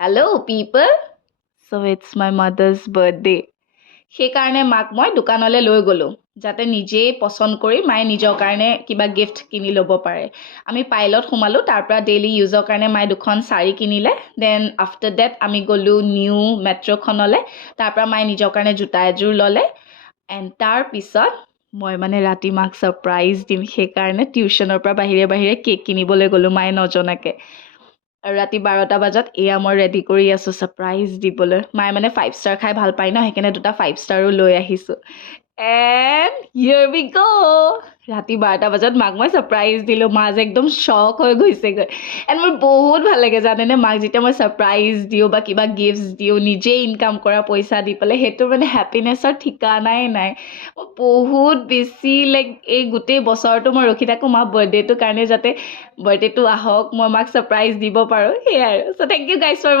Hello people. So it's my mother's birthday. সেইকাৰণে মাক মই দোকানলৈ লৈ গ'লোঁ যাতে নিজেই পচন্দ কৰি মায়ে নিজৰ কাৰণে কিবা গিফ্ট কিনি ল'ব পাৰে আমি পাইলত সোমালোঁ তাৰ পৰা ডেইলি ইউজৰ কাৰণে মায়ে দুখন শাৰী কিনিলে দেন আফটাৰ ডেট আমি গ'লোঁ নিউ মেট্ৰ'খনলৈ তাৰ পৰা মায়ে নিজৰ কাৰণে জোতা এযোৰ ল'লে এণ্ড তাৰ পিছত মই মানে ৰাতি মাক ছাৰপ্ৰাইজ দিম সেইকাৰণে টিউশ্যনৰ পৰা বাহিৰে বাহিৰে কেক কিনিবলৈ গ'লোঁ মায়ে নজনাকৈ আৰু ৰাতি 12টা বজাত এয়া মই ৰেডি কৰি আছোঁ ছাৰপ্ৰাইজ দিবলৈ মায়ে মানে 5 ষ্টাৰ খাই ভাল পায় ন সেইকাৰণে দুটা 5 ষ্টাৰো লৈ আহিছোঁ এণ্ড হিয়াৰ উই গ' ৰাতি 12টা বজাত মাক মই ছাৰপ্ৰাইজ দিলোঁ মা যে একদম শ্বক হৈ গৈছেগৈ এণ্ড মোৰ বহুত ভাল লাগে জানেনে মাক যেতিয়া মই ছাৰপ্ৰাইজ দিওঁ বা কিবা গিফ্টছ দিওঁ নিজে ইনকাম কৰা পইচা দি পেলাই সেইটো মানে হেপিনেছৰ ঠিকানাই নাই মই বহুত বেছি লাইক এই গোটেই বছৰটো মই ৰখি থাকোঁ মা বাৰ্থডেটোৰ কাৰণে যাতে বাৰ্থডেটো আহক মই মাক ছাৰপ্ৰাইজ দিব পাৰোঁ সেয়াই আৰু চ' থেংক ইউ গাইজ ফৰ